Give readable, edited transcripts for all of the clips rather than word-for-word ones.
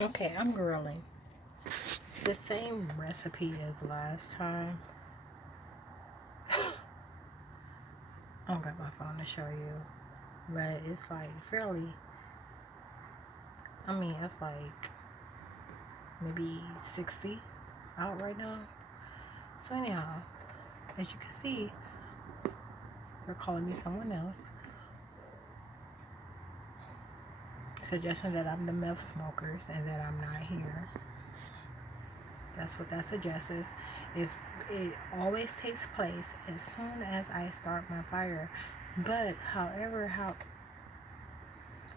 Okay, I'm grilling. The same recipe as last time. I don't got my phone to show you. But it's like fairly, it's like maybe 60 out right now. So anyhow, as you can see, they're calling me someone else. Suggesting that I'm the meth smokers and that I'm not here. That's what that suggests. It always takes place as soon as I start my fire. But however, how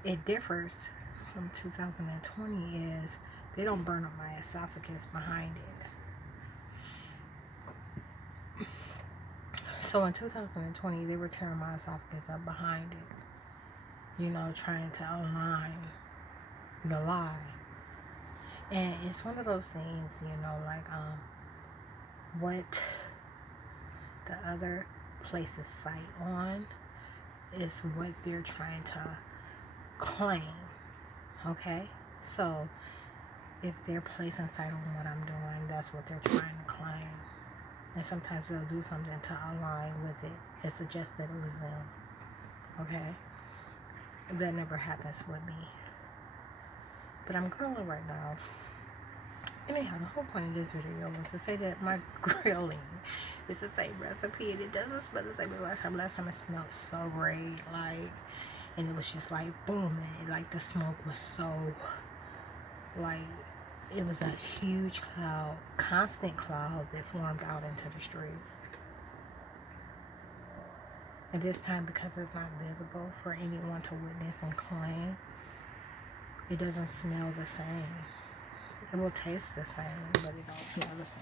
it differs from 2020 is they don't burn up my esophagus behind it. So in 2020, they were tearing my esophagus up behind it, trying to align the lie. And it's one of those things, like what the other places cite on is what they're trying to claim. Okay? So if they're placing sight on what I'm doing, that's what they're trying to claim. And sometimes they'll do something to align with it and suggest that it was them. Okay? That never happens with me. But I'm grilling right now. Anyhow, the whole point of this video was to say that my grilling is the same recipe and it doesn't smell the same as last time. Last time it smelled so great, and it was just like boom, and like the smoke was so, like, it was a huge cloud, constant cloud that formed out into the street. And this time, because it's not visible for anyone to witness and claim, it doesn't smell the same. It will taste the same, but it don't smell the same.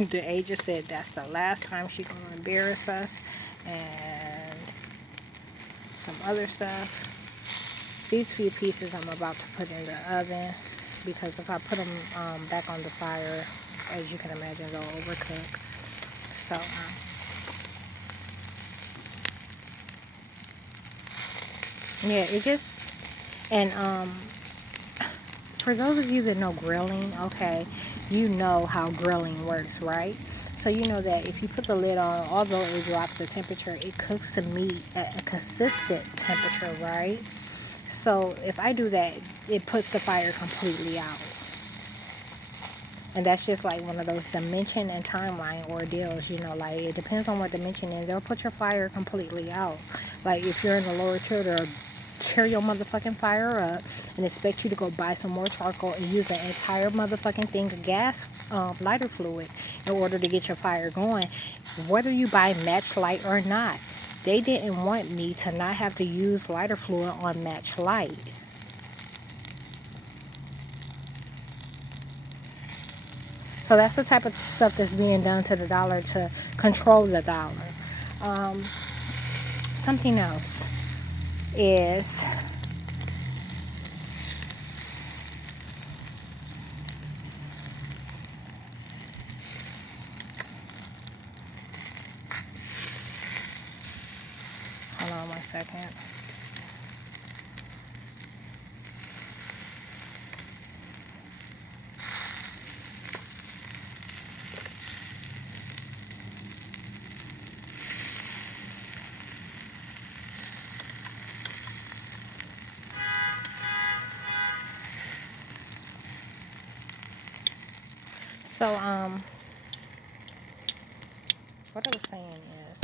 The agent said that's the last time she's gonna embarrass us, and some other stuff. These few pieces I'm about to put in the oven because if I put them back on the fire, as you can imagine, they'll overcook. So yeah, it just, and for those of you that know grilling, okay, you know how grilling works, right? So you know that if you put the lid on, although it drops the temperature, it cooks the meat at a consistent temperature, right? So if I do that, it puts the fire completely out. And that's just like one of those dimension and timeline ordeals, like it depends on what dimension is. They'll put your fire completely out. Like if you're in the lower tier, they'll tear your motherfucking fire up and expect you to go buy some more charcoal and use an entire motherfucking thing of gas lighter fluid in order to get your fire going, whether you buy match light or not. They didn't want me to not have to use lighter fluid on match light. So that's the type of stuff that's being done to the dollar to control the dollar. Something else is hold on 1 second. So what I was saying is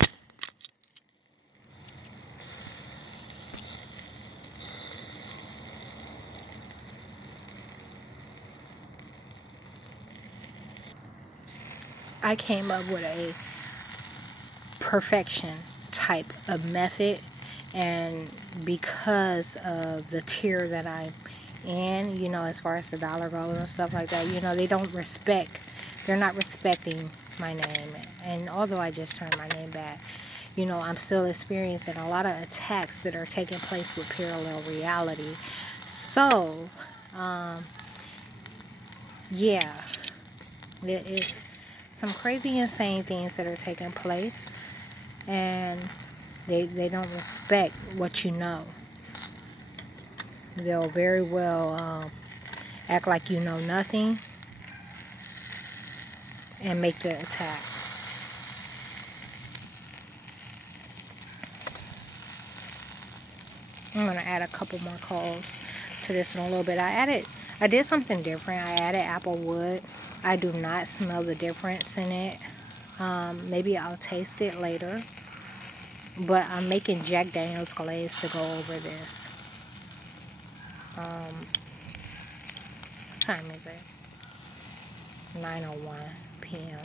I came up with a perfection type of method, and because of the tier that I'm in, you know, as far as the dollar goes and stuff like that, you know, they're not respecting my name. And although I just turned my name back, you know, I'm still experiencing a lot of attacks that are taking place with parallel reality. So, yeah, it is some crazy, insane things that are taking place, and they don't respect what you know. They'll very well act like you know nothing and make the attack. I'm going to add a couple more calls to this in a little bit. I did something different. I added apple wood. I do not smell the difference in it. Maybe I'll taste it later. But I'm making Jack Daniel's glaze to go over this. What time is it? 9:01 p.m.